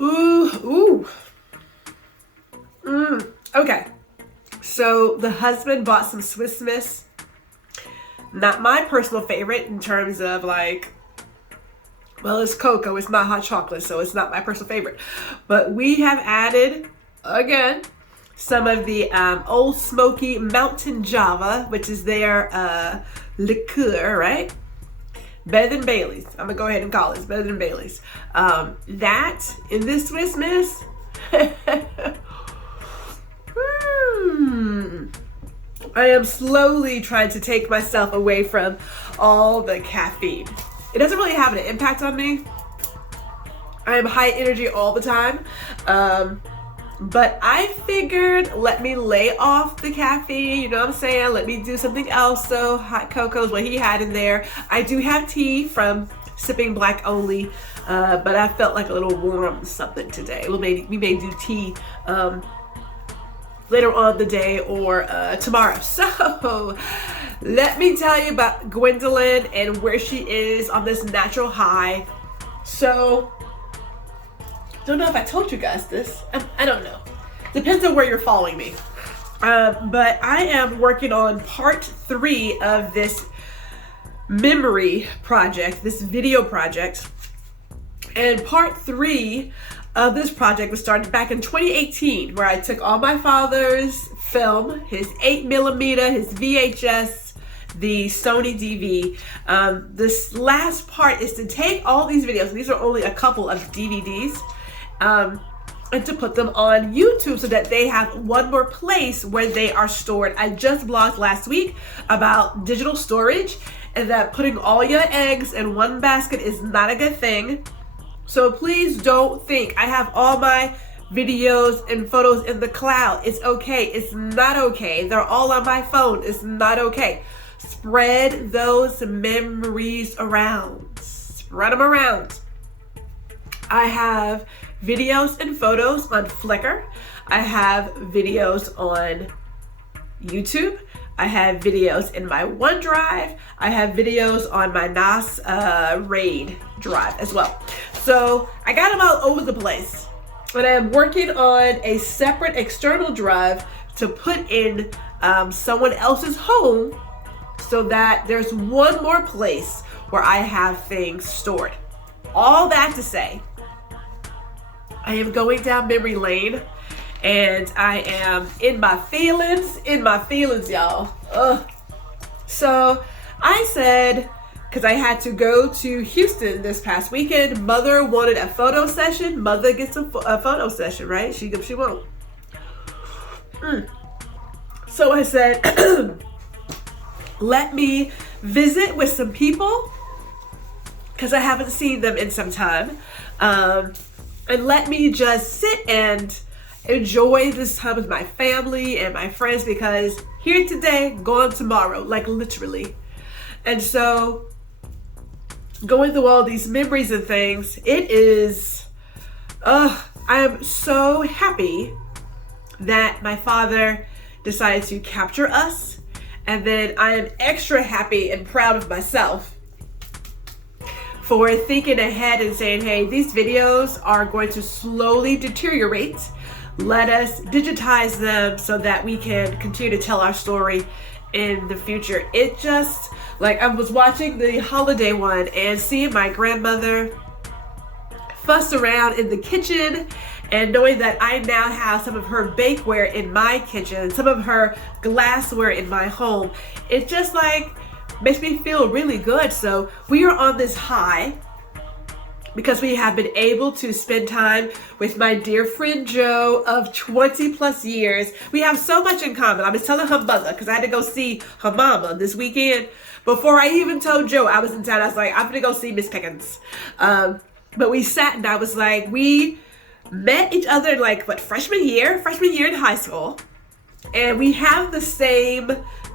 Ooh. Okay. So the husband bought some Swiss Miss. Not my personal favorite in terms of like, well, it's cocoa, it's not hot chocolate, so it's not my personal favorite. But we have added, again, some of the Old Smoky Mountain Java, which is their liqueur, right? Better than Bailey's. I'm gonna go ahead and call it. It's better than Bailey's. That in this Swiss Miss. I am slowly trying to take myself away from all the caffeine. It doesn't really have an impact on me. I am high energy all the time. But I figured, let me lay off the caffeine, you know what I'm saying? Let me do something else. So hot cocoa is what he had in there. I do have tea from Sipping Black Only, but I felt like a little warm something today. We may do tea later on the day or tomorrow. So let me tell you about Gwendolyn and where she is on this natural high. So don't know if I told you guys this. I don't know. Depends on where you're following me. But I am working on part 3 of this memory project, this video project. And part 3 of this project was started back in 2018, where I took all my father's film, his 8mm, his VHS, the Sony DV. This last part is to take all these videos, these are only a couple of DVDs, and to put them on YouTube so that they have one more place where they are stored. I just blogged last week about digital storage and that putting all your eggs in one basket is not a good thing. So please don't think I have all my videos and photos in the cloud. It's okay. It's not okay. They're all on my phone. It's not okay. Spread those memories around. Spread them around. I have videos and photos on Flickr. I have videos on YouTube. I have videos in my OneDrive. I have videos on my NAS RAID drive as well. So I got them all over the place. But I am working on a separate external drive to put in someone else's home so that there's one more place where I have things stored. All that to say, I am going down memory lane and I am in my feelings, y'all. So I said, because I had to go to Houston this past weekend, Mother wanted a photo session. Mother gets a photo session, right? She won't. So I said, let me visit with some people because I haven't seen them in some time. And let me just sit and enjoy this time with my family and my friends, because here today, gone tomorrow, like literally. And so going through all these memories and things, it is, I am so happy that my father decided to capture us. And then I am extra happy and proud of myself for thinking ahead and saying, hey, these videos are going to slowly deteriorate. Let us digitize them so that we can continue to tell our story in the future. It just, like, I was watching the holiday one and seeing my grandmother fuss around in the kitchen and knowing that I now have some of her bakeware in my kitchen, some of her glassware in my home. It just like makes me feel really good. So we are on this high because we have been able to spend time with my dear friend Joe of 20 plus years. We have so much in common. I was telling her mother, because I had to go see her mama this weekend. Before I even told Joe I was in town, I was like, I'm gonna go see Miss Pickens. But we sat and I was like, we met each other like, freshman year in high school. And we have the same,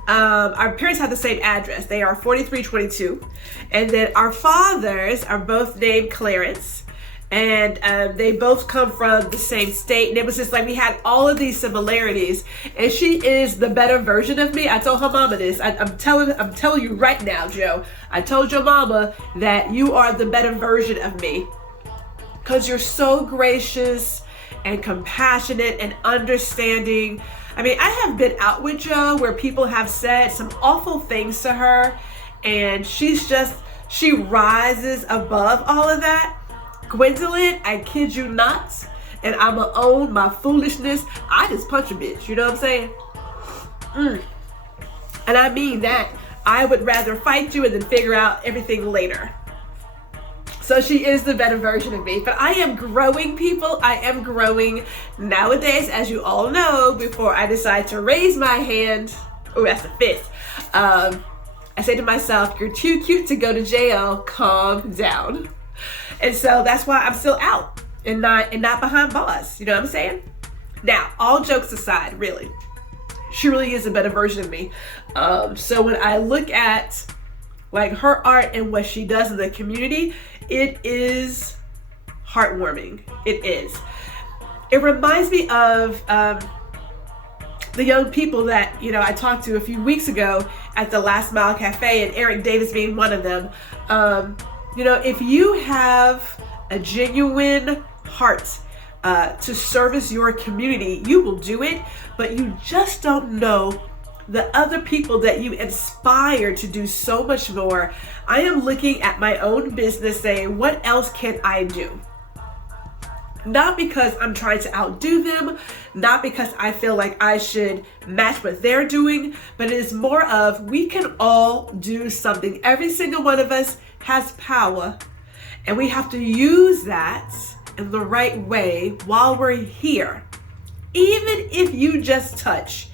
our parents have the same address. They are 4322. And then our fathers are both named Clarence. And they both come from the same state. And it was just like, we had all of these similarities. And she is the better version of me. I told her mama this. I'm telling you right now, Joe. I told your mama that you are the better version of me. because you're so gracious and compassionate and understanding. I mean, I have been out with Jo where people have said some awful things to her, and she rises above all of that. Gwendolyn, I kid you not, and I'ma own my foolishness. I just punch a bitch, you know what I'm saying? And I mean that. I would rather fight you and then figure out everything later. So she is the better version of me. But I am growing, people. I am growing nowadays, as you all know, before I decide to raise my hand. Oh, that's a fist. I say to myself, you're too cute to go to jail. Calm down. And so that's why I'm still out and not behind bars. You know what I'm saying? Now, all jokes aside, really, she really is a better version of me. So when I look at like her art and what she does in the community, it is heartwarming. It is. It reminds me of the young people that, you know, I talked to a few weeks ago at the Last Mile Cafe, and Eric Davis being one of them. You know, if you have a genuine heart to service your community, you will do it, but you just don't know the other people that you inspire to do so much more. I am looking at my own business saying, what else can I do? Not because I'm trying to outdo them, not because I feel like I should match what they're doing, but it is more of we can all do something. Every single one of us has power, and we have to use that in the right way while we're here. Even if you just touch,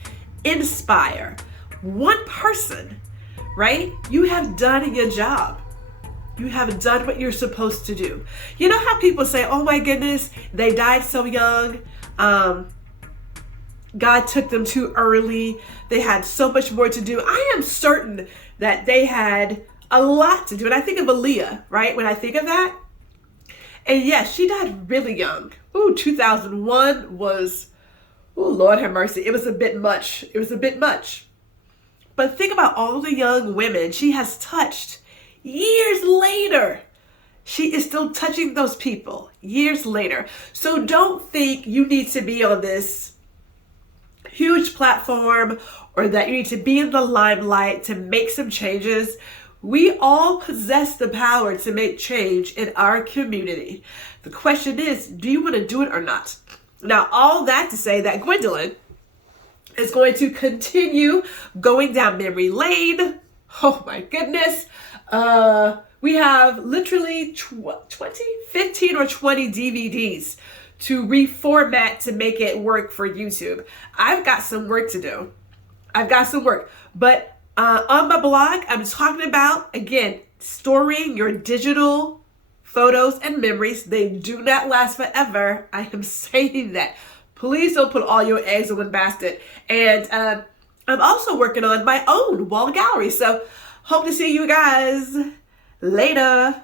inspire one person, right? You have done your job. You have done what you're supposed to do. You know how people say, oh my goodness, they died so young. God took them too early. They had so much more to do. I am certain that they had a lot to do. And I think of Aaliyah, right? When I think of that. And yes, she died really young. Ooh, 2001 was, oh, Lord have mercy. It was a bit much. It was a bit much. But think about all the young women she has touched years later. She is still touching those people years later. So don't think you need to be on this huge platform or that you need to be in the limelight to make some changes. We all possess the power to make change in our community. The question is, do you want to do it or not? Now, all that to say that Gwendolyn is going to continue going down memory lane. Oh my goodness. We have literally 15 or 20 DVDs to reformat to make it work for YouTube. I've got some work to do. But on my blog, I'm talking about, again, storing your digital photos and memories. They do not last forever. I am saying that. Please don't put all your eggs in one basket. And I'm also working on my own wall gallery. So hope to see you guys later.